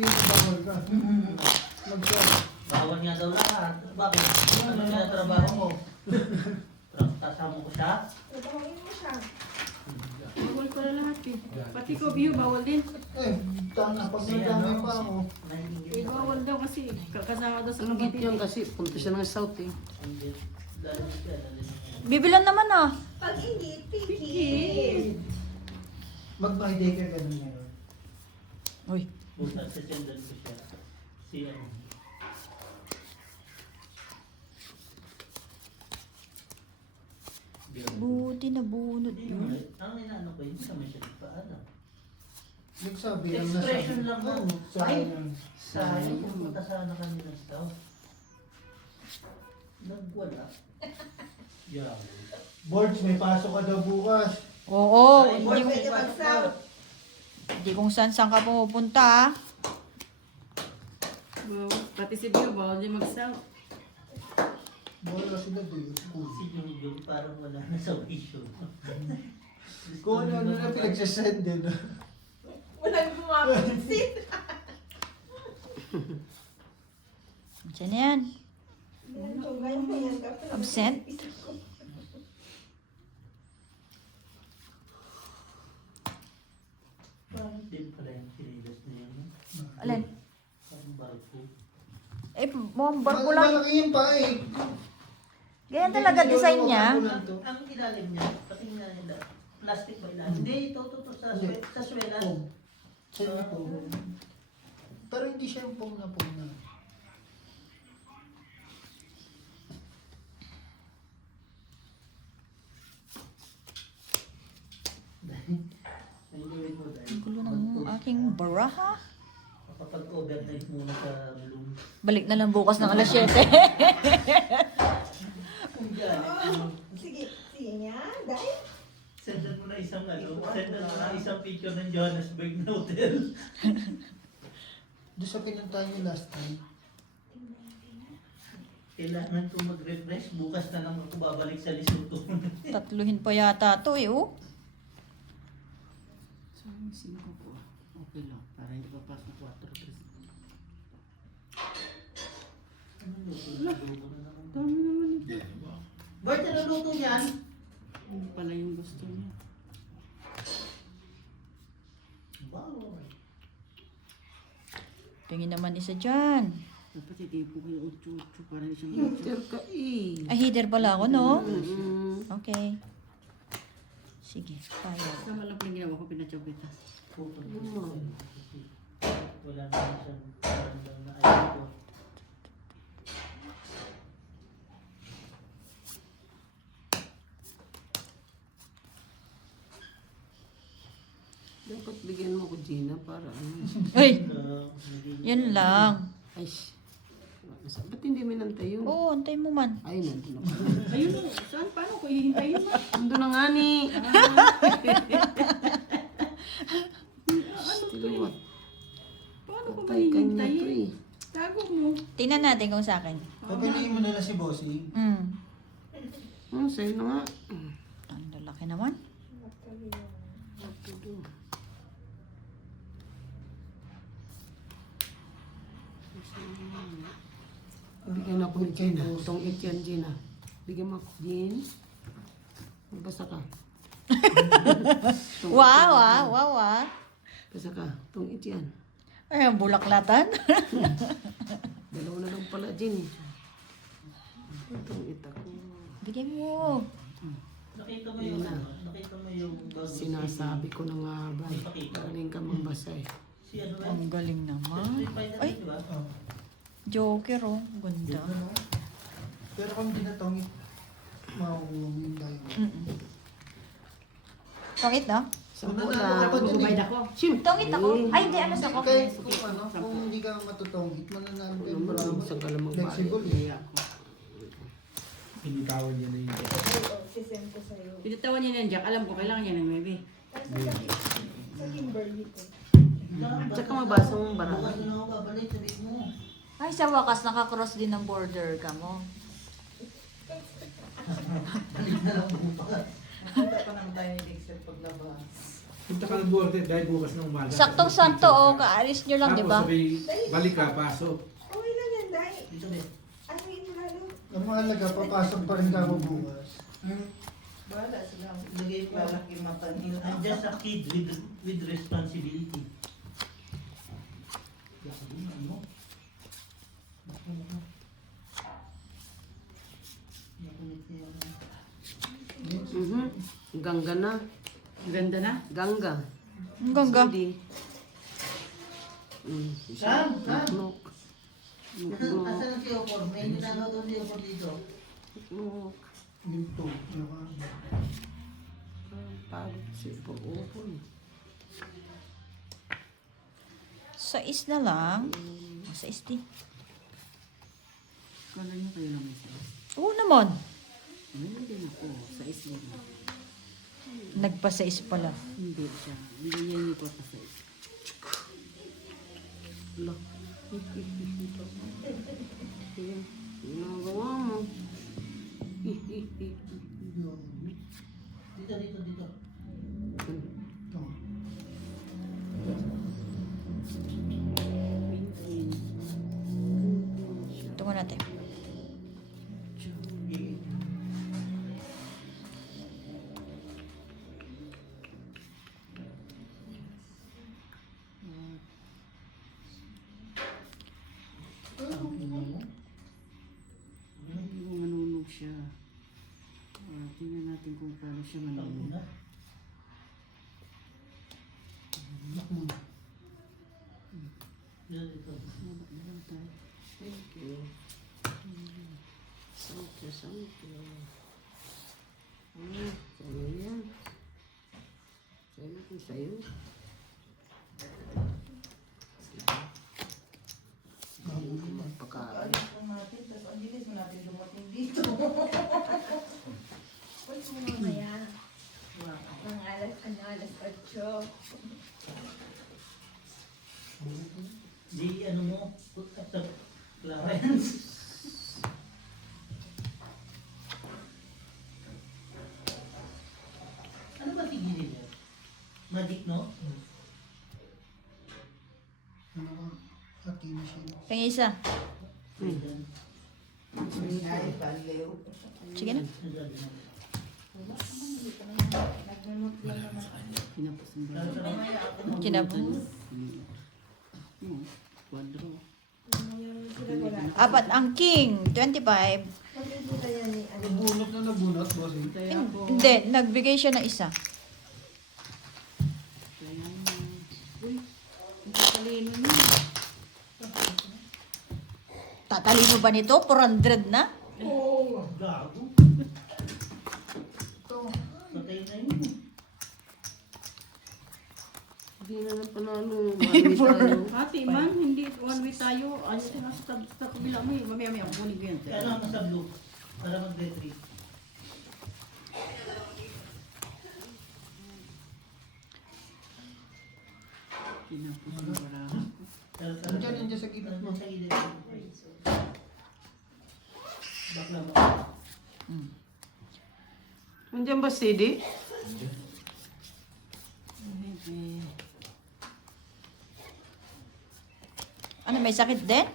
yung bawal ka. Mag-share. Bawal nga daw lahat. Bakit? Ano niya trabaho mo? Kasama ko siya? Tatawagin mo siya. Bawal pala lahat eh. Pati ko, Biyo, bawal din. Tanga, pag nagdamay pa ako. Eh, bawal daw kasi. Kasama daw sa Ang git kapatid. yun kasi punta siya ng south eh. Bibilan naman ah. Pag hindi, Pikit. pikit. Mag-my day ka ganun ngayon. Uy. Buta sa sendan ko siya. Si ano. Buti na bunod Hindi yun. naman. Ang inaano ko, hindi naman siya nagpaalam. Nagsabi lang Expression lang Oo, mo. sayang. Sayang, pumunta sana kami ng staff. Nagwala. Yaw. Boards, may pasok ka daw bukas. Oo, Ay, hindi, Pwede mag-south. hindi kung saan ka pumupunta ah. Pati si Biyo, bawal din mag-south. Wala sila doon. School. Si yung parang wala na sa issue. Kung ano na pinagsasend din. Walang gumapansin. Diyan na yan. Ganyan ka. Absent? Parang din pala yung sinilas na yun. Alin? Parang barko. Eh, mukhang barko lang. Malaki yun pa eh. Ganyan talaga design niya. Ang ilalim niya, pati nga nila, plastic ba ilalim? Hindi, ito sa, sa swela. Pong. Sa'yo po. Pero hindi siya yung pong na pong na. Ang gawin mo dahil. Ang gulo ng aking baraha. Kapag overnight muna sa room. Balik na lang bukas ng alas 7. Kung galit mo, Sige, sige niya. Dahil. sendan mo na isang sendan mo na isang picture ng Johannesburg na hotel. Doon sa pinuntahan niyo last time. Kailangan ko mag-refresh. Bukas na lang ako babalik sa Lesotho. Tatluhin pa yata to eh, oh. So, yung 5 ko. Okay lang. Para hindi pa pas na 4. Dami naman eh. Bart, ano luto yan? Ano pala yung gusto niya? Wow. Tingin naman isa dyan. Dapat hindi po kayo 8-8 para siyang Peter ka eh. Ay, header pala ako, no? Mm. Okay. Sige, tayo. Sama lang pala ginawa ko, pinatsaw kita. Wala naman siyang parang na ayun ko. Dapat bigyan mo ko Gina para ano. Uy, Naging- yan lang. Ay, ba't hindi minantay yun? Oo, antay mo man. Ay, nandun ako. Ayun o, saan? Paano ko hihintayin mo? Nandun na nga ni. Tiluwat. Paano ko Patay ka niya to mahihintayin? eh. Tago mo. Tingnan natin kung sa akin. Pabilihin mo na lang si Bossing. Sa'yo na nga. Ang lalaki naman. What to do? Bigyan ako ni Gina. Itong 8 yan, Gina. Bigyan mo ako, Gin. Magbasa ka. Wow, ah, wow, ah. Basa ka. Itong 8 yan. Ay, ang bulaklatan. Dalawa na lang pala, Gin. Itong 8 ako. Bigyan mo. Nakita mo yung ano? Nakita mo yung bago Sinasabi ko na nga ba. Galing ka magbasa eh. Si ano ba? Ang galing naman. Street Fighter, Ay, di ba? Joker, oh. Ganda. Pero kung di na tongit, mauuwi tayo. Tongit, no? Sa Una na wala. ako dun eh. Magbabayad ako. Sim. Tongit ako? Ay, hindi, alas ako. Kahit kung hindi ka matutongit, mananalo ka yung bravo. Isang kalamang Flexible eh. Kaya ako. Pinitawan niya na yun. Sisend ko sa'yo. Pinatawan niya yan, Jack. Alam ko, kailangan niya ng 9. Sa Kimberly ko. Tsaka mabasa mong Bukas barang. na ako babalik, sabihin mo. Ay, sa wakas, nakakross din ng border ka mo. Balik na lang bukas. Nakita pa naman tayo ni Dixie paglabas. Punta ka ng border dahil bukas ng umaga. Saktong-sakto, o kaalis nyo lang, di ba? Tapos sabay, balik ka, pasok. Okay lang yan, Day. Dito din. Ano yun lalo? Ang mahalaga, papasok pa rin ako bukas. Wala sila. Lagay pa laki mapanil. I'm just a kid with responsibility. Gangga na. Ganda na. Gangga. Ang gangga. Hindi. Sam! Sam! Nuknuk. Nuknuk. Asan ang Theopor? May hindi na doon Theopor dito. Nuknuk. Ginto. Pagod si Pag-upon. Sa is na lang. Sa is di. Kala niyo kayo lang isa. Oo naman. Meron din ako. Sa isla. Nagpa sa is pala. Hindi siya. Binigyan niyo ko pa sa isla. Lo. Ginagawa mo. Dito. Tungo natin. Kung manunog siya. Tingnan natin kung paano siya manunog. Dito. Thank you. Thank you. Sa'yo yan. Sa'yo kung sa'yo. Pagkain. Alis mo natin, tapos ang bilis mo natin dumating dito. Uy, mamaya. Ng alas 8. Di ano mo, put up the Clarence. Ano ba tigilin niya? Magic, no? Ano ka? Hati machine. Pangisa. Ayan. Ay, baliw. Sige na. Nagnunot lang naman. Kinapos ang bala. Kinabang. Quadro. Apat ang king. 25. Pagkikita yan ni ano. Nabunot, bossing. Kaya ako. Hindi. Nagbigay siya ng isa. Kaya uy, ang katalino niya. Tatalino ba nito? 400 na? Oh, gago. Patay na yun. Hindi na lang panalo. Mami tayo. Ate, ma'am, hindi one way tayo. Ano siya sa kabila mo eh. Mamaya, kunin ko yan. Kaya ano sa blue? Para mag-retreat. Kinapos ang barahan ko. Nandiyan sa gitna mo. Sa gilid. Bakla mo. Nandiyan ba CD? Ano, may sakit din?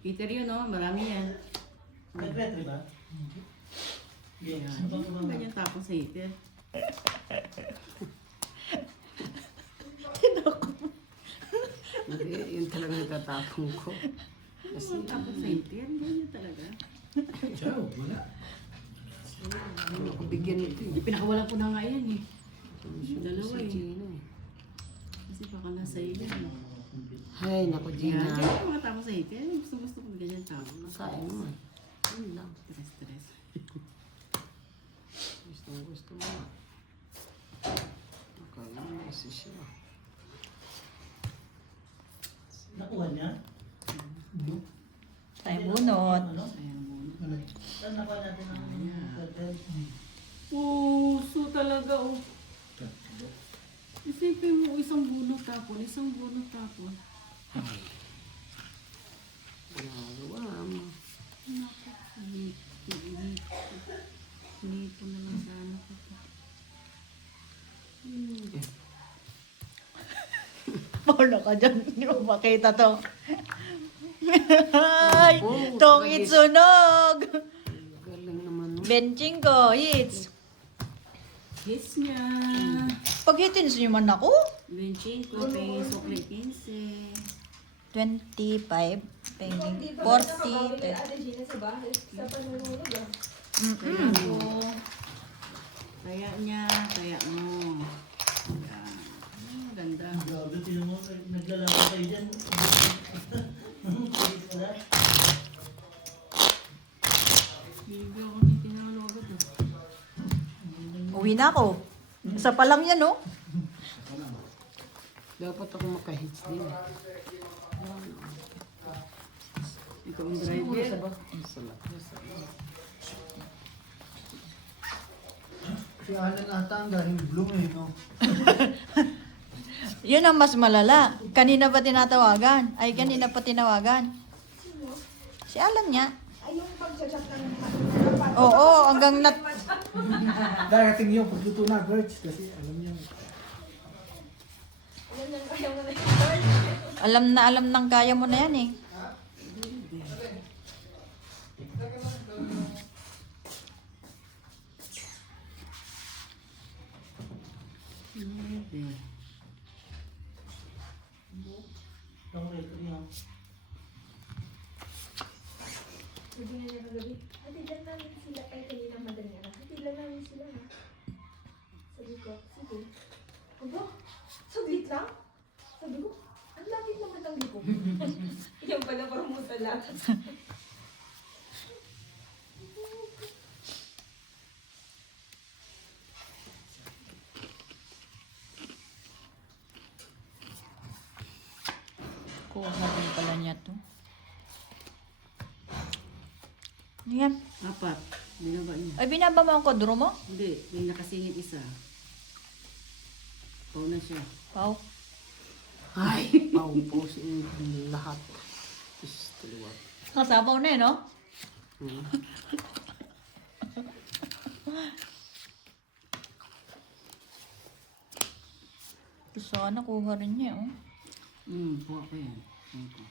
Peter yun, no? Marami yan. Nag-retreat ba? Yes. Yan. Ano ba yung tapos sa heater? Hindi, yun talaga nagtatapong ko. Kasi tapos sa heater, ganyan talaga. Ciao, wala. Hindi ako bigyan nito eh. Pinakawalan ko na nga yan eh. Dalawa Si eh. Gina eh. Kasi baka nasa iyo yan. Ay, naku Yan. Gina. Kaya yung mga tapos sa heater, gusto ko ganyan tapos. Kain naman. Yun lang. Stress. Gusto mo. Kain naman kasi siya. Nakuha niya? Tayo bunot. Ano? Ayan mo. Saan nakuha natin ang hotel? Puso talaga oh. Isipin mo, isang bunot tapon, isang bunot tapon. Ginagawa mo. Nito na lang sana ko. Paula ka dyan. Hindi mo makita to. Ay, tong itsunog. Galing naman. No? Benching ko, hits. Hits niya. Pag hitins nyo man ako, 25 peso, 15. 25, pending, Di ba nasa 40, babae Ate Gina sa bahay? Sa panunulog ah. Kaya mo. Kaya niya, kaya mo. Yan. Ganda. Grabe, tinan mo, naglalaro kayo dyan. Wala. Bibig ako ni tinalogad. Uwi na ako. Isa pa lang yan, oh. Dapat ako makahits din. Ikaw ang driver. Si Alan ata ang galing bloom eh, no? Yun ang mas malala. Kanina pa tinatawagan. Ay, kanina pa tinawagan. Si Alan niya. Ay, yung pag-chat ng Oo, hanggang nat... Darating yung pagluto na, Gertz. Kasi alam niyo. Yan ang kaya mo na Alam ng kaya mo na yan, eh. Hindi. Ang record niya. Sabi nga niya kagabi, ate, dyan namin sila. Ay, kanina madaling anak. Ate, dyan namin sila ha. Sabi ko, sige. Aba, saglit lang? Sabi ko, ang lapit naman ng lipo. Yan pala parang mo sa lahat. Kuha din pala niya to. Ano yan? 4. Binaba niya. Ay, binaba mo ang kodro mo? Hindi, may nakasingit isa. Pau na siya. Wow. Ay, paupos yung lahat. Istiwat. Kasabaw na, eh, no? Sana kuha rin niya, oh. Buka ko yan. Ito.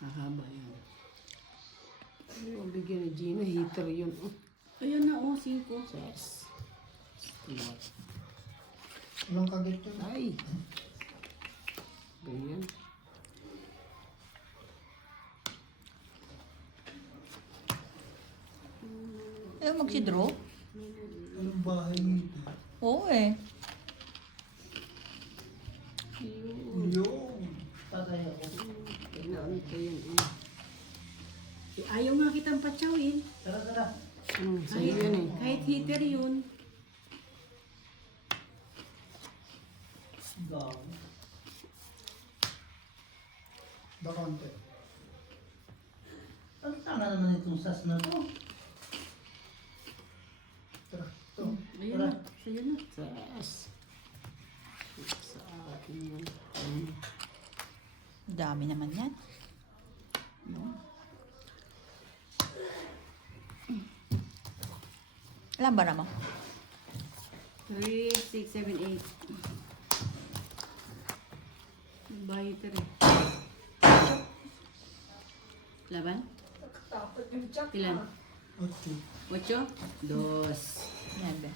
Kahaba yan. Ang bigyan ni Gina, heater yun. Ayun na, 5. Yes. Istiwat. Walang kagit yun. Ay. Ganyan. Eh, magsi-draw? Anong bahay nito? Oo, eh. Yun. Tatay ako. Inaantay yan. Ayaw nga kitang patsawin. Tara, tara. Sa'yo yan eh. Kahit heater yun. Gago. Bakante. Ang tanga naman itong sas na to. Tara, ito. Ayun na, sa'yo na. Yes. Sa akin yan. Dami naman yan. Alam ba naman? 3, 6, 7, 8. Ba heater eh. Laban? Takot yung chat. Ilan? Okay. 8? 2. Nebe.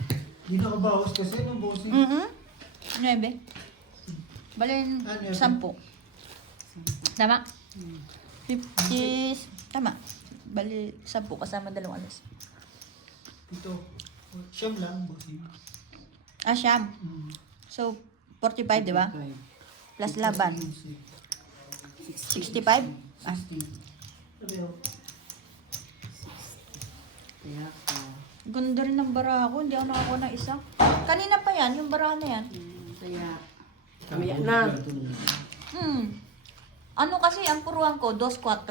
Di nakabawas kasi nung bossing. Nebe. Balin, Ah, nebe. 10. Tama? 50. Tama. Bali, 10 kasama 2 alas. Ito. Siyam lang, bossing. Ah, siyam. So, 45, di ba? Plus laban. 65? Ah, Sabi ako. Kaya ka. ganda rin ng bara ako. Hindi ako nakakuha ng isa. Kanina pa yan, yung bara na yan. Kaya. Kamaya na. Ano kasi, ang puruan ko, 2-4.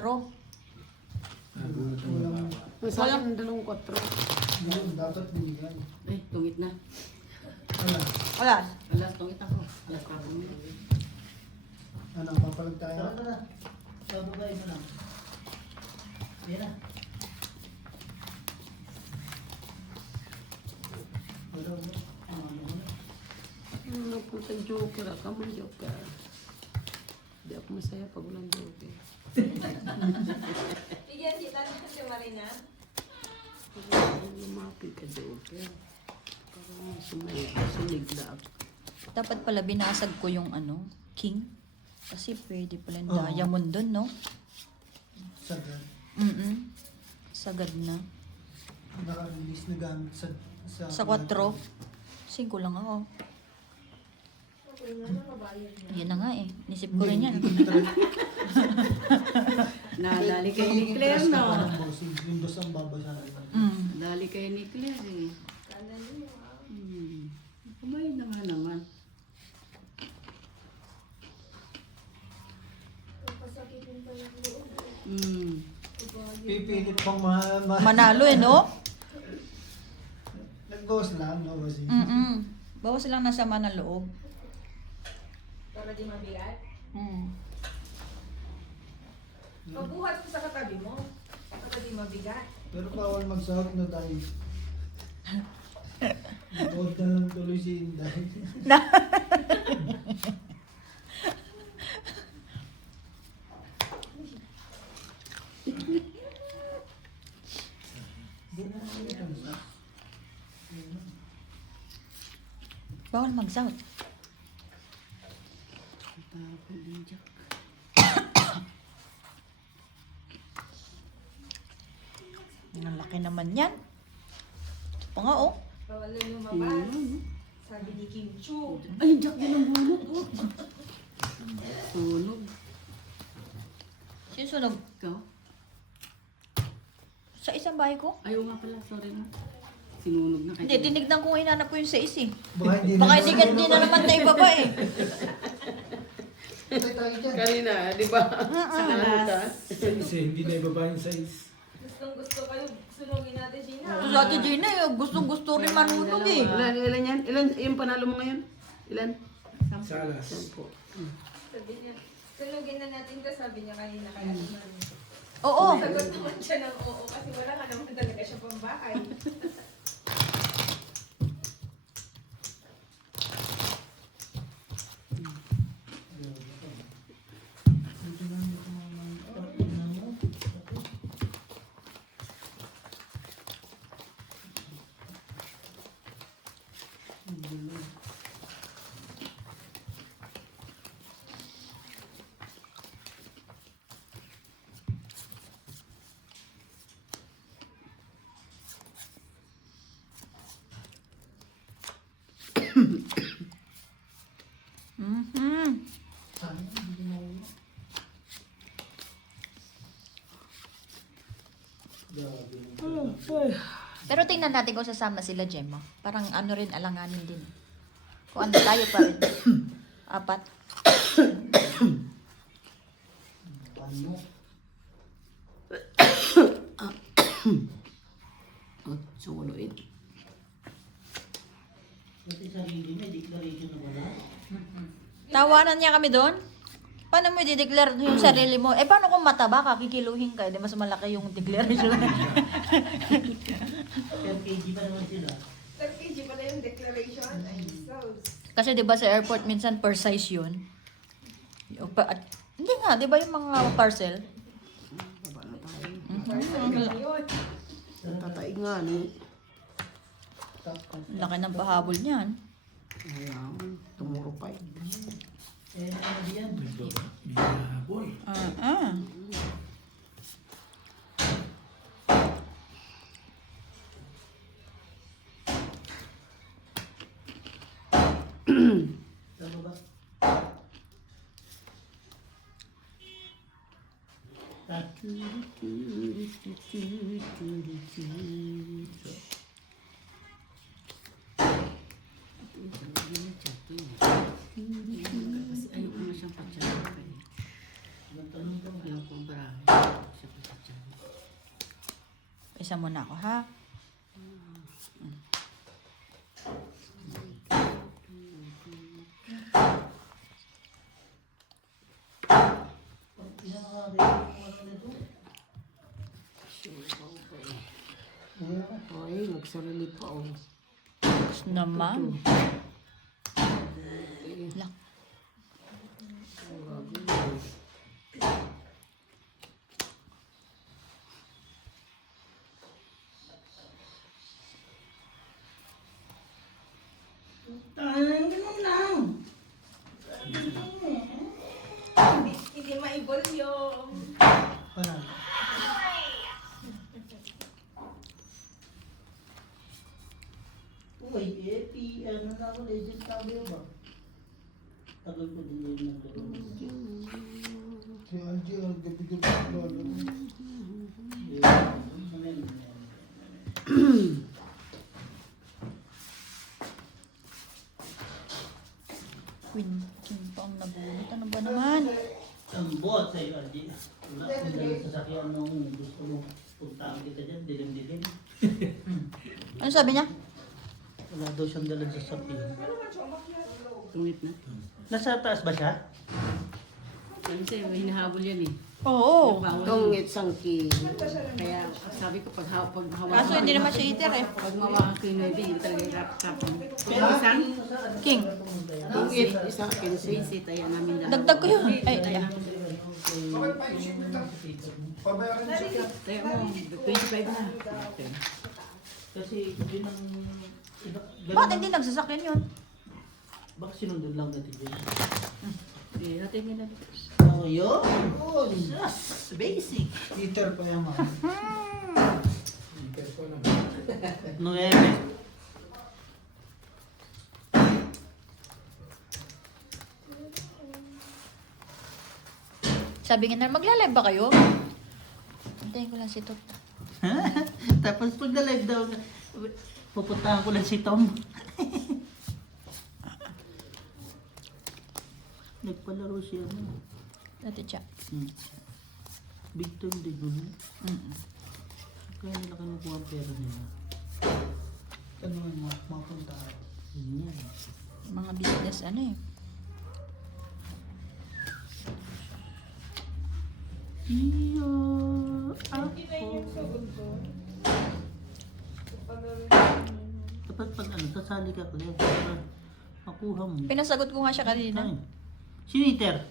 Nagulat ang baba. Sa akin, 2-4. Yun, dapat binigay. Ay, tungit na. Ano? Wala. Alas, tungit ako. Alas pa po. Ano, papalag tayo? Tara, tara. Bababay mo lang. Yan na. Wala mo. Ano mo na? Napuntang joker, ka man joker. Hindi ako masaya pag walang joker. Bigyan kita na si Marina. Pag lumapit ka joker. Parang sumigla ako. Dapat pala binasag ko yung ano, king. Kasi pwede pala yung Oo. diamond dun, no? Sagad. Sagad na. Naka-release na gamit Sa 4. 5 lang ako. Okay nga na, mabayad na. Yan na nga eh. Nisip ko rin yan. Nadali kayo ni Claire, no? Yung dos ang babasahin. Dali kayo ni Claire, eh. Kala niyo, Kumain na nga naman. pasakitin pa yung loob. Pipilit pang Manalo eh, no? Nag-ghost lang, no? Kasi. Bawas lang na sama ng loob. Para di mabigat. Mm. Pagbuhat ko sa katabi mo. Para di mabigat. Pero bawal magsahot na dahil. Huwag na lang tuloy si Inday. Bawal mag-south. Tapos din dyan. Ang laki naman yan. Ito pa nga, oh. Bawal lang lumabas. Sabi ni Kim Chu. Ay, Jack din ang bulok, oh. Sunog. Sinusunog Ikaw? sa isang bahay ko. Ayaw nga pala, sorry mo. Sinunog na kayo. Hindi, tinignan ko, hinanap ko yung 6 eh. Baka hindi Baka hindi na naman tayo baba eh. Patay tayo dyan. Kanina, di ba? Sa Alas. Hindi na ibaba yung size. Gustong gusto kayo. Sunugin natin, Gina. Sa Ate Gina eh, gustong-gusto rin manunog eh. Ilan yan? Ilan yung panalo mo ngayon? Ilan? Sa alas. Sabi niya, sunugin na natin to. Sabi niya kanina kaya naman. Oo. Sagot naman siya ng oo kasi wala ka naman talaga siya pang bahay. Pero tingnan natin kung sasama sila, Gemma. Parang ano rin, alanganin din. Kung ano tayo pa rin. 4. Ano? Suluit. Kasi sarili may declaration na wala. Tawanan niya kami doon. Paano mo i-declare yung sarili mo? Eh, paano kung mataba ka, kikiluhin ka? Di mas malaki yung declaration. 10 kg pa naman sila. 30 kg pala yung declaration. Ay, so. Kasi di ba sa airport minsan per size yun? Hindi nga, di ba yung mga parcel? Baba na tayo. Yun. Tatay nga, ni. Laki ng pahabol niyan. Ayan, tumuro pa eh. Eh, ano yan? Boy. Sa baba. Kasi ayaw ko na siyang patsyahin pa eh. Magtanong ka. Ayaw ko marami. Siya patsyahin. Isa muna ako, ha? Ay, nagsarili pa oh. Tapos naman. Lang. Ganun lang. Hindi maibol yung... Ano? Uy, ano na ako, legend sabi ba? Tagal ko din yun naglaro. Si Angie, ang gabi-gabi ko lalo. Queen pa ang nabunot. Ano ba naman? Ang buhat sa'yo, Arji. Wala akong dalang sasakyan nung gusto mo puntaan kita dyan, dilim-dilim. Ano sabi niya? Wala daw siyang dalang sasakyan. Tungit na. Nasa taas ba siya? Kasi hinahabol yan eh. Oo. Bawal. Tungit sangki. Kaya sabi ko pag hawakan. Kaso hindi naman siya eater eh. Pag mawakan ko yung baby, hindi talaga i-wrap. Pero isang King. Tungit, isa akin si. sisi, tayo namin dalawa. Dagdag ko yun. Ay, ay. Pabayaran mo siya. Tayo mo, 25 na. Kasi yun ang... Bakit hindi nagsasakyan yun? Baka sinundod lang natin yun. Eh, natin mo na. Oh, yun? Yes! Basic! Heater pa yan, ma'am. Nueve. Sabi nga na, magla-live ba kayo? Hintayin ko lang si Tot. Tapos pag na-live daw, pupuntahan ko lang si Tom. Nagpalaro siya na. Dati siya. Big time din yun. Mm. Kaya nila kinukuha ang pera nila. Ano yung mapunta? Yun yan. Mga business ano eh. Iyo. Dapat pag ano, sasali ka Claire para makuha mo. Pinasagot ko nga siya kanina. Ay. Siniter.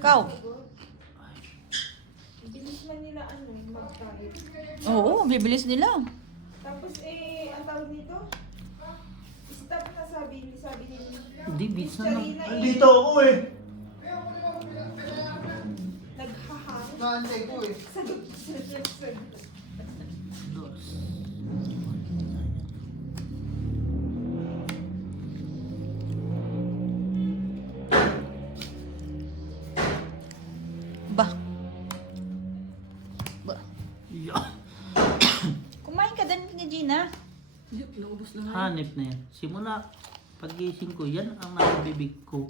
Ikaw? Bilis man nila mag-type. Oo, bibilis nila. Tapos ang tawag nito? Stop na sabi nila. Hindi, bisa na. Andito ako eh. Naghahang. Naantay ko eh. Sagot. Dos. Ba? Ba? Yeah. Kumain ka din ni Gina. Yup, naubos na nga. Hanip na yan. Simula pagising ko, yan ang nasa bibig ko.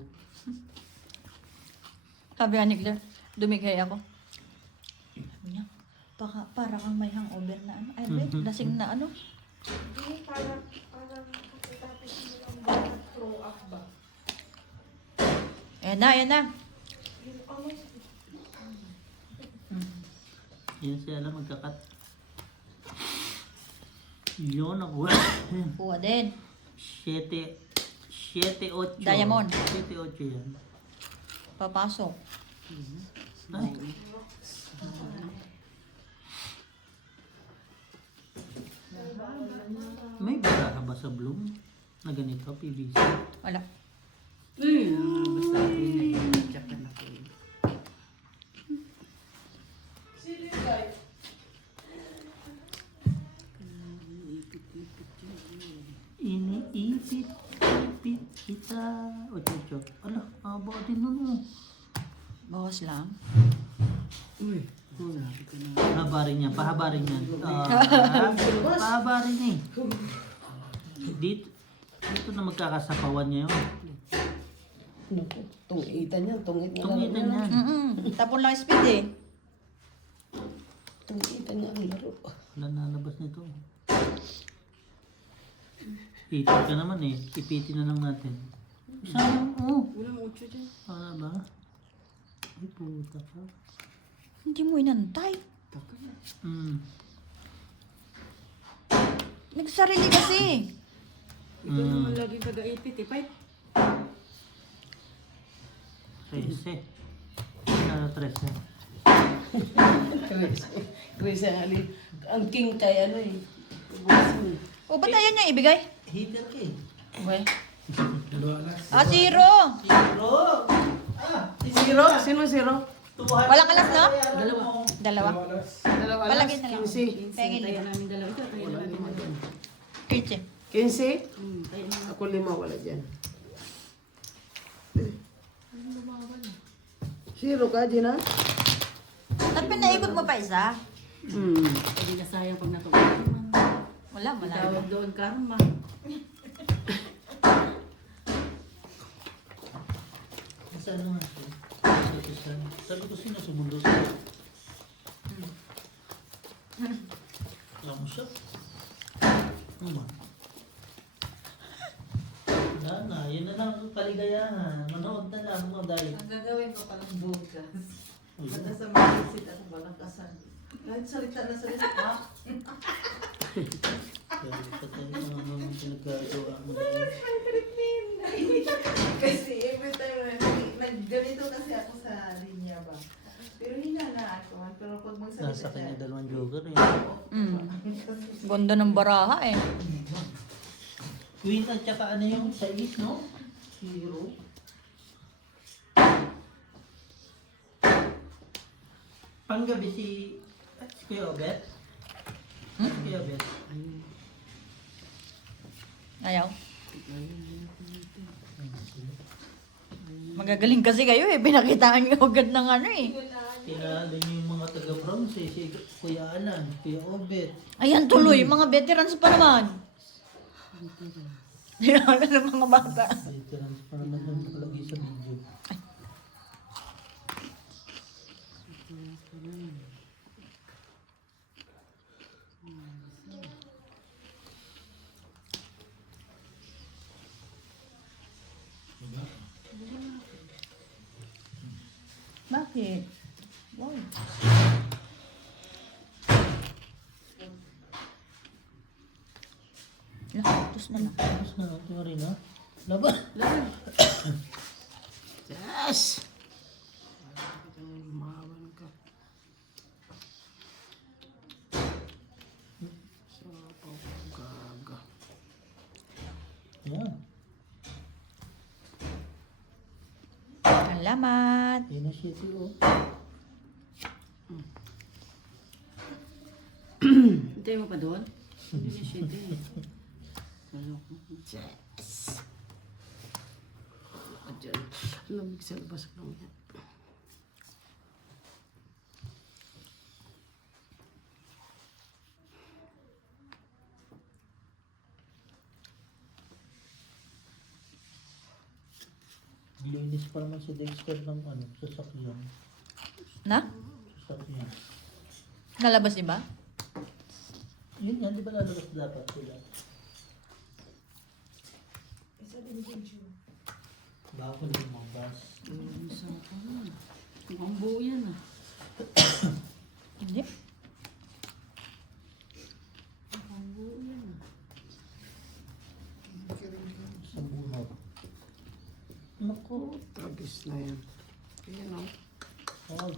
Sabi nga ni Claire, dumigay ako. Sabi niya, para kang may hangover na ano. Ay, lasing na ano. Hindi, parang tapos mo lang throw up ba? Ayan na, ayan na. Yung almost Yan siya lang magkakat. Yun ako. Kuha din. 7-8. Diamond. 7-8 yan. Papasok. Ay. May baraha ba sa Bloom? Na ganito, PVC? Wala. Basta ako yun eh. Japan ako yun. Iniipit kita. O, chocho. Ala, baka din nun mo. Bawas lang. Uy, sabi ko na. Pahabarin yan, pahabarin yan. Pahabarin eh. Dito na magkakasapawan niya yun. Naku, tungitan yan. Tungit na Tungitan laro. yan. Tapon lang speed eh. Tungitan niya ang laro. Wala nalabas nito. Ipitin ka naman eh. Ipitin na lang natin. Isa lang, Walang 8 dyan. Wala ba? Ay, puta ka. Hindi mo inantay. Taka na. Nagsarili kasi. Ikaw naman laging taga-ipit eh. Pait. 13. 13. Chris ang alin. Ang king kay ano eh. Bossing. O, ba't ayaw niya ibigay? Heater ka eh. Okay. Dalawa alas. Ah, zero. Zero! Zero? Sino zero? Walang alas, no? Dalawa. Dalawa. Dalawa alas. Dalawa alas. Palagay na lang. 15. Pengin Kaya lang. namin dalawa. Ito, kaya Wala namin lima dyan. 15. 15? Kaya naman. Ako 5 wala dyan. Zero ka, Gina? At pinaikot mo pa isa? Hindi na sayang pag natuwa. Wala, wala. Tawag doon karma. Sa ano nga siya? Sabi ko sino sumundo siya. Alam mo siya? Ano ba? Wala na, yun na lang ang kaligayahan. Manood na lang mo dahil. Ang gagawin ko palang bukas. Uy, Basta sa mag-visit ako balakasan. Kahit salita na salita, ha? dahil patay na mga pinagkagawa mo dahil. Kasi every time nagganito kasi ako sa linya ba. Pero hinanaan ko man. Pero pag magsalita Nasa kanya siya, dalawang joker eh. Ganda ng baraha eh. Queen at saka ano yung size, no? Hero. Panggabi si Kuya Obet? Si Kuya Obet? Ayaw. Magagaling kasi kayo eh. Pinakitaan niyo agad ng ano eh. Kilala niyo yung mga taga-bronze eh. Si Kuya Alan, Kuya Obet. Ayan tuloy, mga veterans pa naman. Dinala ng mga bata. Veterans pa naman yung nakalagay sa video. Bakit? Wow. Lakas na lang. Tapos na, ito rin ha? Laban! Yes! Lumawan ka. Gaga. Yan. Salamat. Yan na siya oh. Hintay mo pa doon? Hindi na shit eh. Maloko. Yes! Ako dyan. Lamig sa labas lang yan. Linis pa naman si Dexter ng ano, sasakyan. Na? Sasakyan. Nalabas di ba? Yun yan, di ba lalabas dapat sila? Bako na yung mga bus. Masarap pa naman. Mukhang buo yan ah. Hindi. Mukhang buo yan ah. Sa bunot. Naku. Tragis na yan. Kaya no? Oh,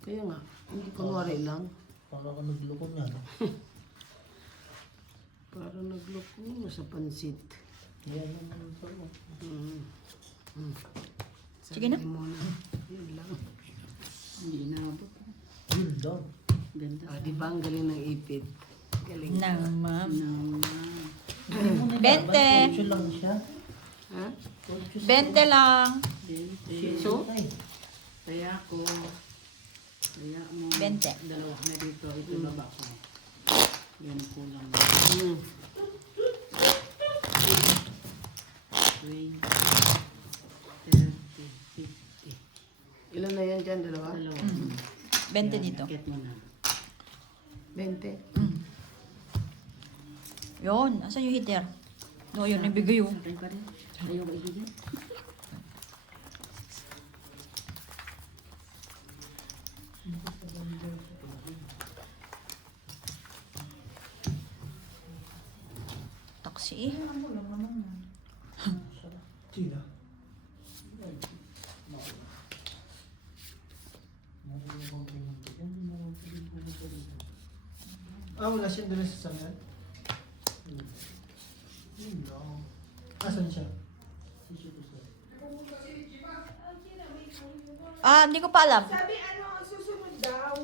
Kaya nga. Hindi kunwari lang. para ka nagloko niya. No? Para nagloko mo sa pansit. Yan naman ito. Sige na. Sarili mo na. Yun lang. Hindi inabot. Yun daw. Ganda. Ah, di ba ang galing ng ipit? Galing. Naman. Naman. Hindi mo na 20. Kotso lang siya. Ha? Kotso 20 lang. So? Kaya ko. Kaya mo. 20. Dalawa na dito. Ito baba ko. Yan ang kulang. 20, 30, 50. Ilan na yan dyan? Dalawa? Dalawa. 20 dito. Akit mo na. 20. Yun. Asan yung heater? No, yun. Ibigay yun. Sa akin pa rin. Ayaw ko ibigay. taxi. Ano mo lang naman. Sino? Wala siya doon sa sangan? Yun lang. Asan siya? Ah, hindi ko pa alam. Sabi ano, susunod daw.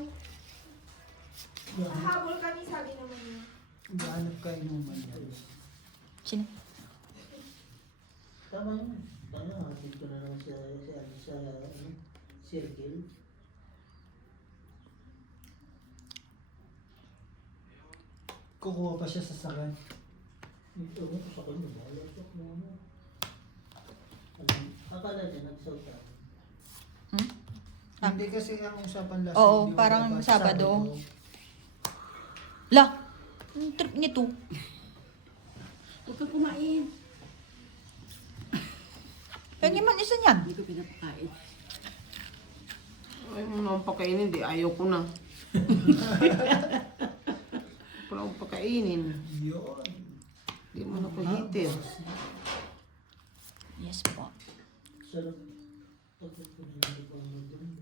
Hahabol kami, sabi naman niya. Gaanap ka inuman yan. Sino? Tama yun. Kaya hatid ko na naman sa circle. Kukuha pa siya sa sakan. Ito mo sa kanya. Bahala siya kung ano. Akala niya nagsalta. Ah. Hindi kasi ang usapan last Oo, video, parang dapat Sabado. La, ang trip nito. Huwag ka kumain. Pwede man isa niyan. Hindi ko pinapakain. Ay, mo naman pakainin, di ayaw ko na. Wala akong pakainin. Yun. Di mo na ko hitir. Yes po. Sarap. Pagkat ko na hindi ko ano doon.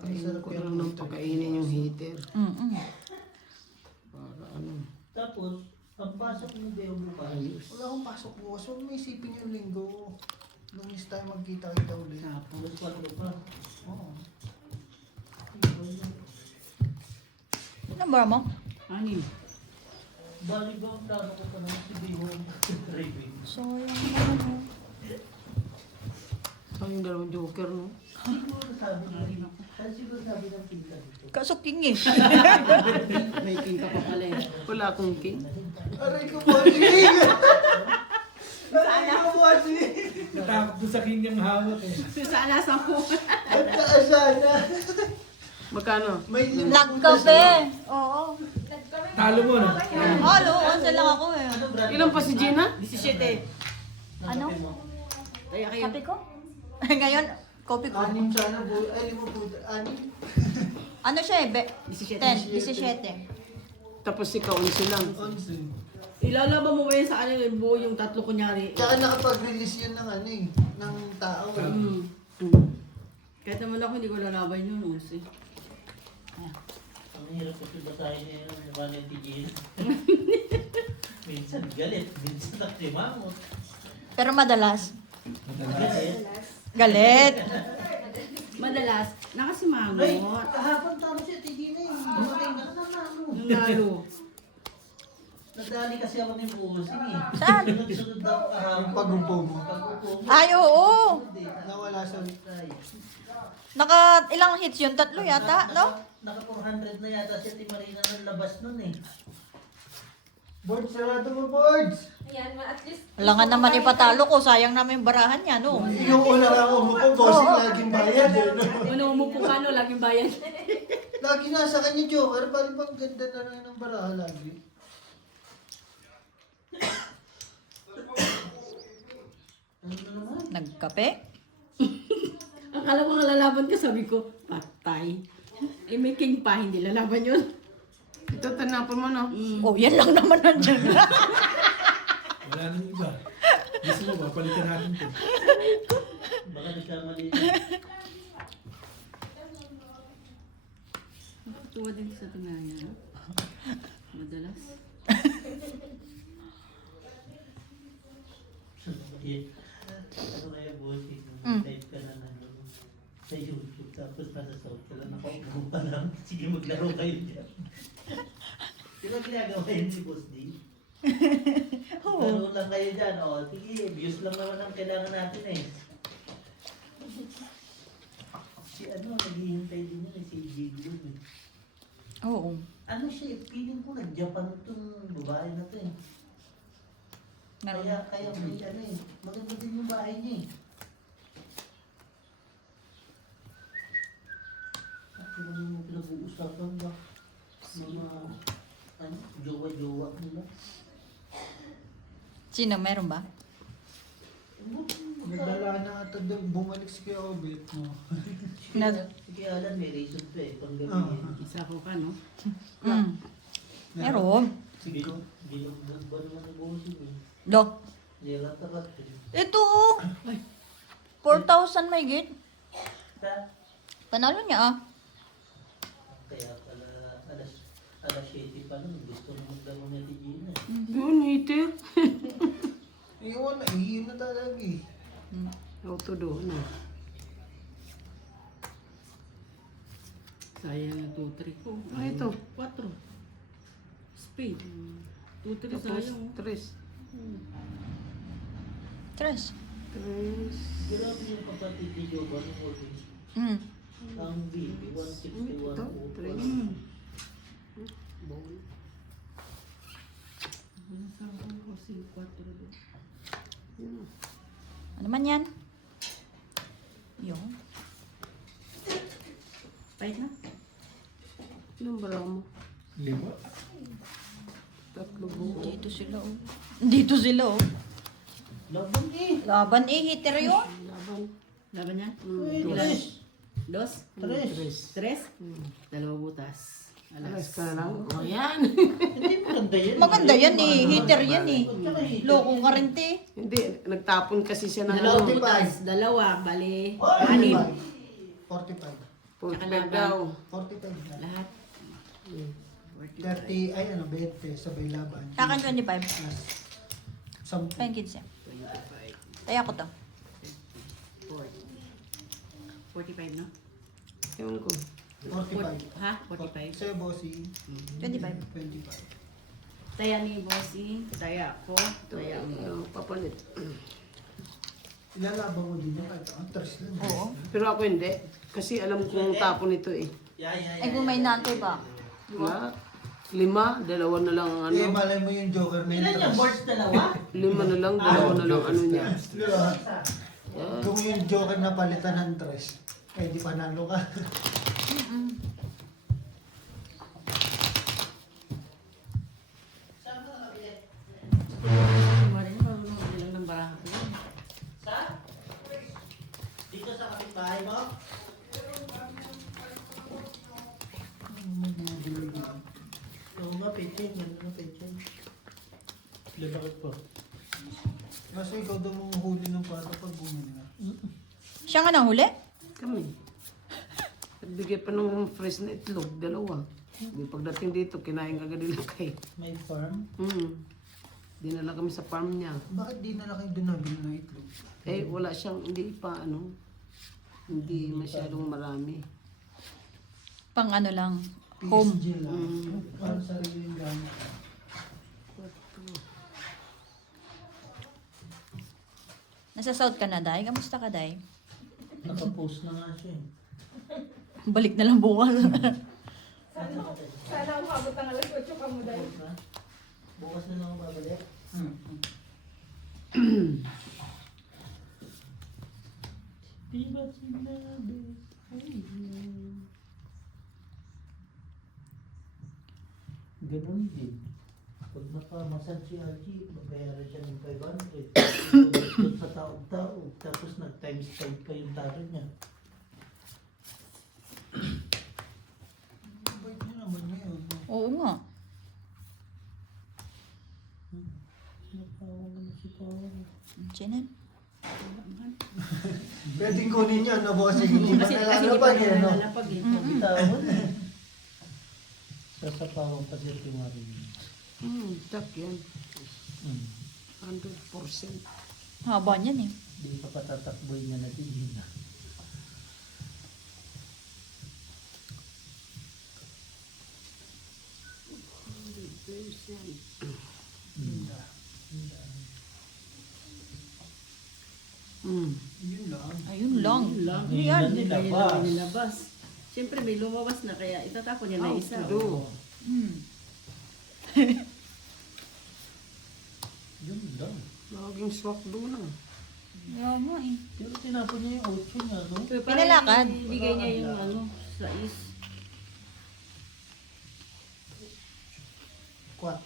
Kainin ko na lang ng pakainin yung heater. Mm-mm. Para ano. Tapos, ang pasok mo ba yung bukas? Wala akong pasok bukas. Huwag mo isipin yung linggo. Lumis tayo magkita-kita ulit. Alas 4 pa. Oo. Ano ba mo? Anim. Bali ba ang plano ko pa naman si Bihon driving? So, yung ano. Ang yung dalawang joker, no? Siguro sabi na siguro sabi ng pinta dito. Kaso king eh. May king ka pa pala eh. Wala akong king. Aray ko po, sige! Aray ko po, sige! Natakot doon sa kanyang hawak eh. Sa alasan ko. Ang taas sana! Magkano? May Nagkape. Oo. Talo mo na. Halo, onse lang ako eh. Ano brand? Ilan pa si Gina? 17. Ano? Kaya kayo. Kape ko? Ngayon, kopi ko. Anim sana po. Ay, lima po. Anim. Ano siya eh? 17. 17. Tapos ikaw, 11 lang. 11. Ilalaban mo ba yun sa kanila yung buo yung tatlo kunyari? Tsaka nakapag-release yun ng ano eh. Ng tao eh. Kahit naman ako hindi ko lalaban yun, Ulsi. Ang hirap kasi basahin niya yung mukha ni Tigil. Minsan galit, minsan naktimamot. Pero madalas. Galit. Galit. Madalas, Ay, nakasimangot. kahapon tama siya, Tigil na yun. Dumating na ano. Yung lalo. Nadali kasi ako ni Busing eh. Saan? Sunod-sunod daw kahapon. Yung pagupo mo. Pag-upo mo. Ay, oo. Nawala sa... Naka ilang hits yun? Tatlo yata, no? Naka 400 na yata si Ate Marina ng labas nun eh. Boards, sarado mo, boards! Ayan, at least. Wala nga naman ipatalo ko. Sayang namin yung barahan niya, no? Yung una lang umupo, bossing laging bayad eh. No? Ano umupo ka, no? Laging bayan. Lagi nasa kanya joker, parang pang ganda na rin ng baraha lagi. Ano na naman? Nagkape? Akala ko lalaban ka, sabi ko, patay. Eh may king pa, hindi lalaban yun. Ito, tanapan mo, no? Oh, yan lang naman nandiyan. Wala nang iba. Gusto mo ba, palitan natin ito. Baka nagkamali. Nakatuwa din sa tinaya. Madalas. Ano kaya Busing? Type ka na ng sa YouTube tapos nasa South ka lang nakaupo pa lang. Sige maglaro kayo dyan. Di ba ginagawa yun si Boss D? Laro lang kayo dyan. O, sige, views lang naman ang kailangan natin eh. Si ano, naghihintay din yun eh, si Jiglon eh. Oo. Ano siya, feeling ko nag-Japan itong babae na to eh. Meron. Kaya may ano eh, maganda din yung bahay niya eh. Ano yung pinag-uusapan ba? Mga, ano, jowa-jowa nila. Sino? Meron ba? Nagdala na ata doon, bumalik si Kuya Obet mo. Sige Alan, may reason to eh, pang gabi eh. Isa ko ka, no? Mm. Meron. Sige, ginugdog ba naman ang bossing eh. Do. Nilat-alat eh. Ito oh. 4,000 may git. Ta- Panalo niya ah. Kaya pala alas 7 pa lang, gusto mo magdamo niya si Gina. Yun, iter. Iyon na, iyon na talaga eh. Auto do, no? Sayang na 2-3 ko. Ah, ito. 4. Spade. 2-3 Tapos, sayang. 3. Tres. 3. Grabe yung kapatid ni Jovan ng Otis. Mm. Ang baby, 161 Ito, po. 3. Ball. Sayang kasi 4 doon. Yun. Ano man yan? Yung. Pahit na. Ilang bala mo? 5. 3 buo. Dito sila oh. Dito sila oh. Laban eh. Laban eh, hitter yun. Laban. Laban yan? Ilan? Dos? Tres. 3? 2 butas. Alas ka na lang. O yan. Hindi maganda yan. Maganda yan eh, hitter yan eh. Tsaka eh. Loko ka rin te. Hindi, nagtapon kasi siya ng Dalawang ano. butas. 2. Bali. 45. 45 Tsaka daw. 45 na. Lahat. 30, ay ano, 20 sabay laban. Sa akin 25. Plus 10. Ayun kids yan. Kaya ko to. 45 no? Ewan ko. 45. Ha? 45? Sa'yo, bossy. 25. 25. Taya ni Bossy. Taya ako. Taya mo. Ano, papalit. Ilalabang mo din yung kahit ang tres lang. Oo. Pero ako hindi. Kasi alam kong tapon ito eh. Ay kung may nante ba? Diba? 5, 2 na lang ang Eh, ano. malay mo yung joker na yung Ilan yung tres. boards dalawa? 5 na lang, 2 na lang ano niya. Diba? Kung yung joker na palitan ng tres, eh di panalo ka. Mari na marunong bilang ng baraha ko yun. Sa? Dito sa kapitbahay mo? Oo nga, pechen. Yan nga, pechen. Bakit po? Kasi ikaw daw mong huli ng pato pag bumili na. Siya nga nahuli? Kami. Nagbigay pa ng fresh na itlog, 2. Di pagdating dito, kinain kagad nila kay. May farm? Dinala kami sa farm niya. Bakit di na lang kayo doon nabili ng itlog? Eh, wala siyang, hindi pa ano, hindi masyadong marami. Pang ano lang. Home. PSG lang. Parang sarili yung gamit. Nasa South ka na, Day? Kamusta ka, Day? Nakapost na nga siya eh. Balik na lang bukas. Sana umabot ang alas 8 ka mo dahil. Bukas na? Bukas na lang ako babalik. Di ba sinabi? Ganun din. Pag napamasan si Haji, magbayaran siya ng 500. Doon sa taong-tao. Tapos nag-times 5 pa yung taro niya. Bait niyo naman ngayon. Oo nga. Nakawa naman si Pawan. Chinan. Pwedeng kunin yun, no, bossing? Hindi ba Kasi nalalaban di pa eh, no? nalalapag eh. Bitawan eh. Sasapawan pa siya tiwari niya. Tak yan. 100%. Haba niyan eh. Di pa patatakboy niya na tingin na. Yun lang. Ayun lang. Lang. Ngayon Yan. na nilabas. Ngayon na nilabas. Siyempre may lumabas na kaya itatapon niya na isa. do. Yun lang. Laging swak doon na. Kaya nga eh. Pero tinapon niya yung 8 niya, no? Pero Pinalakad. Bigay niya yung ano, sa is. 4.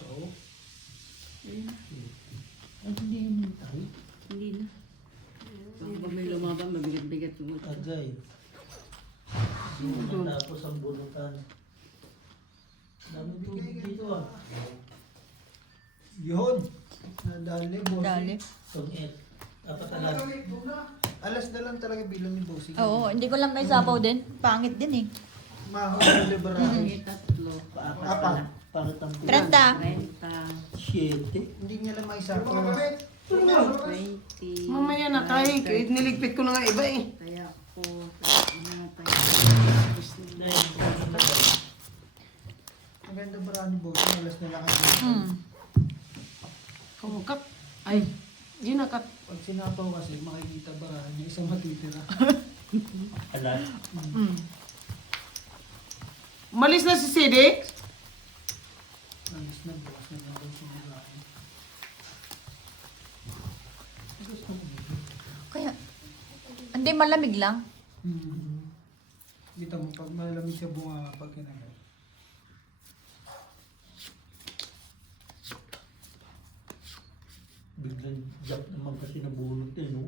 Ay, hindi hinintay. Hindi na. Pag may lumaban, mabigat-bigat yung ito. Agay. Tapos ang bunutan. Dami dito ah. Yun. Nadali, bossing. Dali. Itong apat na lang. Alas na lang talaga bilang ni bossing. Oo, hindi ko lang may sabaw din. Pangit din eh. Mahal na barahe. Tatlo. Apat. Pangit ang 30. 7. Hindi niya lang may sabaw. 20. Mamaya na tayo. Kahit niligpit ko na nga iba eh. Kaya ko. Maganda barahe ni bossing. Alas na lang kayo. Hmm. Kumukap. Ay, Gina, kat. Pag sinapaw kasi, makikita barahe niya. Isang matitira. Alas. Hmm. Malis na si Sidi. Alas na, bukas na lang daw siya barahe. Gusto mo ba? Kaya, hindi malamig lang. Kita mo, pag malamig siya bunga pag kinagal. Biglang jump naman kasi nabulot eh, no?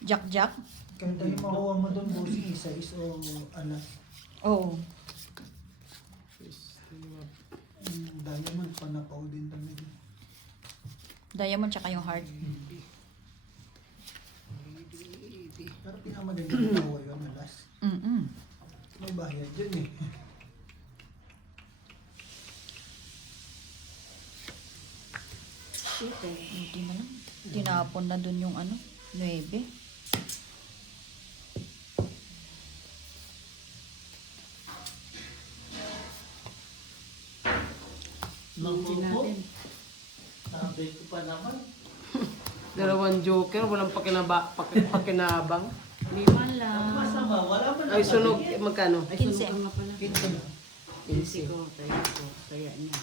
Jack-jack. Kaya tayo makuha mo doon, bossing, isa o alas. Oo. Diamond, panapaw din talaga. Diamond tsaka yung heart. Pero pinakamagandang nakuha yun, alas. Mm-mm. May bayad dyan eh. Hindi na lang. Tinapon na dun yung ano, 9. Naku po. Sabi ko pa naman. Dalawang joker, walang pakinabang. 5 lang. Ang masama, wala man Ay, sunog, magkano? Ay, 15. sunog ka nga pala. 15 na. 15 ko. Kaya niya.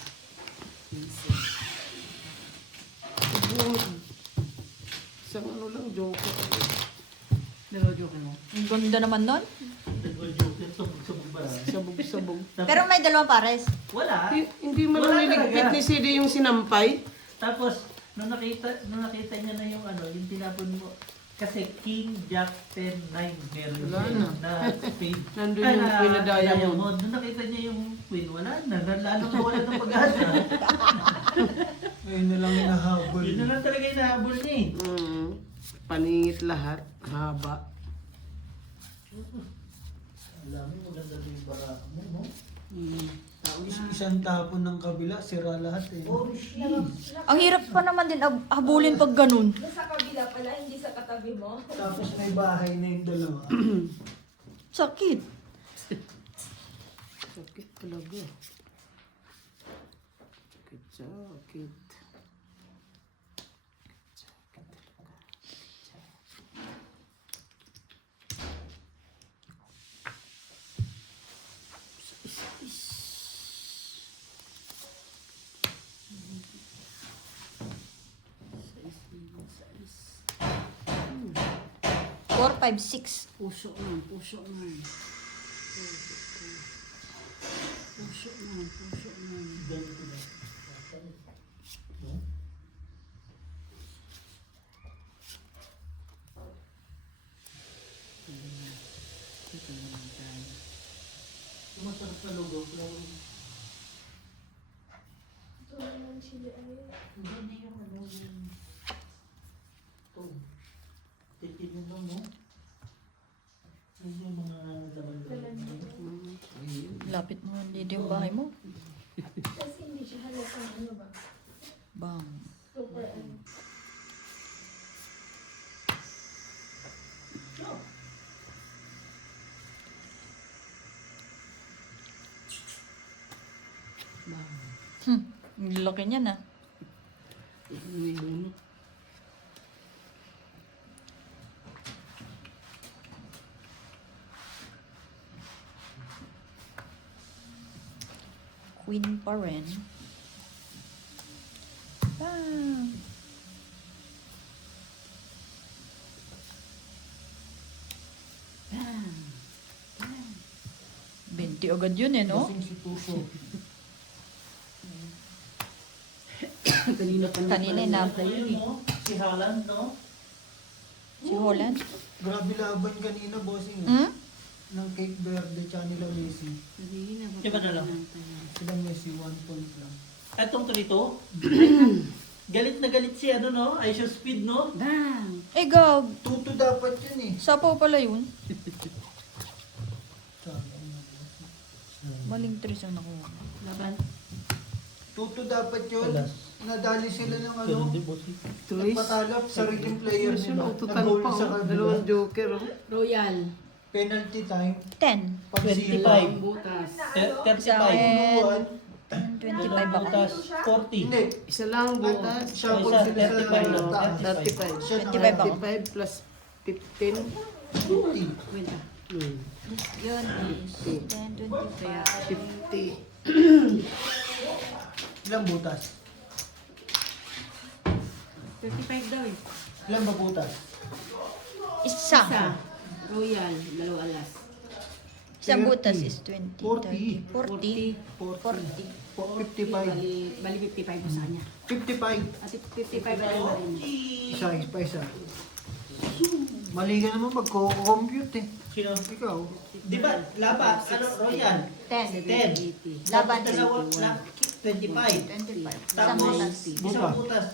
15. Isang ano lang, joker. Dalawa joke mo. Ang ganda naman nun. Nag-joker, sabog-sabog ba? Sabog-sabog. Pero may dalawang pares. Wala. Hindi mo Wala lang niligpit talaga. ni Sidi yung sinampay. Tapos, nung nakita niya na yung ano, yung tinapon mo, kasi King, Jack, 10, 9, meron Wala siya na. na spade. Nandun Ay, yung na Queen na Diamond. Diamond. Nung nakita niya yung Queen, wala na. Lalo na wala ng pag-asa. Ngayon na lang hinahabol. Yun na lang talaga yung nahabol niya eh. Paningit lahat. Haba. Alam mo, maganda din yung bara mo, no? Isang tapon ng kabila, sira lahat eh. Oh, shit. Ang hirap pa naman din habulin pag ganun. Nasa kabila pala, hindi sa katabi mo. Tapos may bahay na yung dalawa. Sakit. Sakit talaga. Sakit. Four, 5, 6. Puso man, puso man. Puso man, puso man. Ganito na. No? Ito naman tayo. Yung masarap na lugaw, pero Ito naman chili ay. hindi yung ano yung... Ito. Titignan mo, no? Hindi yung mga laman-laman. Lapit mo hindi yung bahay mo. Kasi hindi siya halatang ano ba? Bang. Super ano. Ang laki niya na. May bunot. Queen pa rin. Bang. Bam! 20 agad yun eh, no? Kasing si Tuso. Kanina pa Kanina na Ayun, no? Si Haaland, no? si Holland. Grabe laban kanina, bossing. Hmm? Ng Cape Verde, tsaka nila Messi. Kanina pa. Di ba dalawa? Sila Messi, 1 point lang. Etong Torito, galit na galit si ano no, Aisha Speed no? Bang! Eh, gag. Tuto dapat yun eh. Sapo pala yun. Maling tres ang nakuha. Laban. Tuto dapat yun. Alas. Nadali sila ng ano. Ganun din bossing. Tulis. Nagpatalap sa rigging player nila. Total Nag-goal pa. sa Oh. kanila. Dalawang joker. Oh. Royal. Penalty time. 10. Pag 25. Ang butas. 35. Puluhan. 25 ako. Butas, 40. Hindi. Isa lang butas. Siya po Isa, sila 35 lang. sa taas. 35. Siya 25 ako. 35 plus 15. 50. Kwenta. Yun is 10, 25. 50. Ilang butas? 35 daw eh. Ilang ba butas? Isa. Isa. Royal. Dalawa alas. Isang butas is 20, 40. 30, 40. 40. 55. Bali 55 mo sa kanya. 55. At 55 na rin. Isa, pa isa. Mali ka naman pag-compute eh. Sino? Ikaw. Di ba, laban, ano, Royal? 10. 10. Laban is Dalawa, 25. 25. Isang Tapos, butas. isang butas.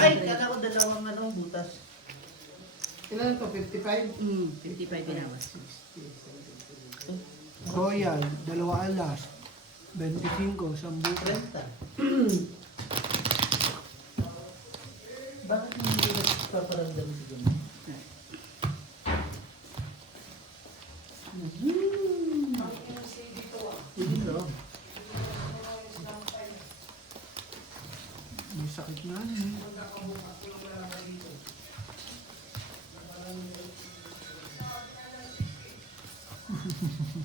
Ay, kala ko dalawang ano, butas. Ilan to? 55? 55 binawas. Royal, dalawa alas. 25, sambu. 30. Bakit hindi ko paparamdam sa ganun? Hindi no? May sakit na eh.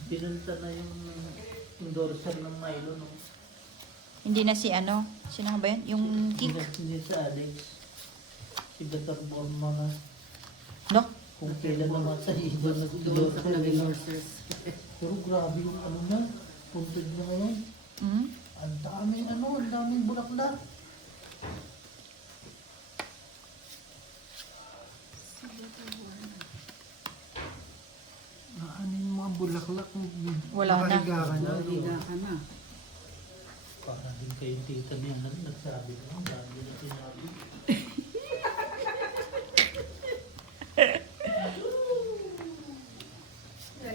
Pinunta na yung dorsal ng Milo, no? Hindi na si ano. Sino nga ba yun? Yung kick. Hindi sa Alex. Si Dr. Borma na. No? Kung kailan naman sa iba na Doon sa naging dorsal. Pero grabe yung ano na. Puntod na ngayon. Hmm? Ang daming ano, ang daming bulaklak. Ano yung mga bulaklak? Wala na. Nakahiga ka na. Liga ka na. Para din kayong tita niya na nagsabi ko. Ang dami na sinabi.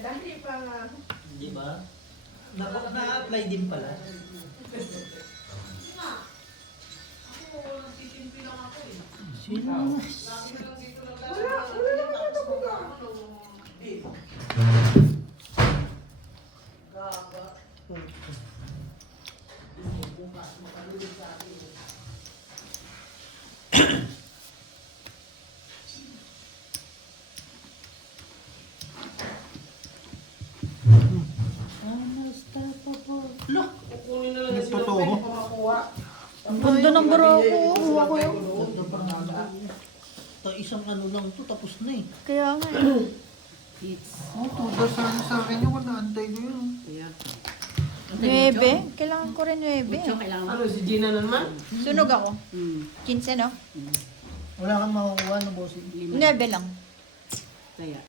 Dahil pa nga. Di ba? Na-apply din pala. Sino? Nagtotoo. Ang ganda ng barako. Huwa ko yun. Isang ano lang to tapos na eh. Kaya nga eh. It's. Oh, tuda sana sa akin yung naantay ko yun. Kaya. 9. Kailangan ko rin 9. Mucho kailangan mo. Ano si Gina na naman? Sunog ako. 15, no? Wala kang makukuha na bossing. 9 lang. Kaya.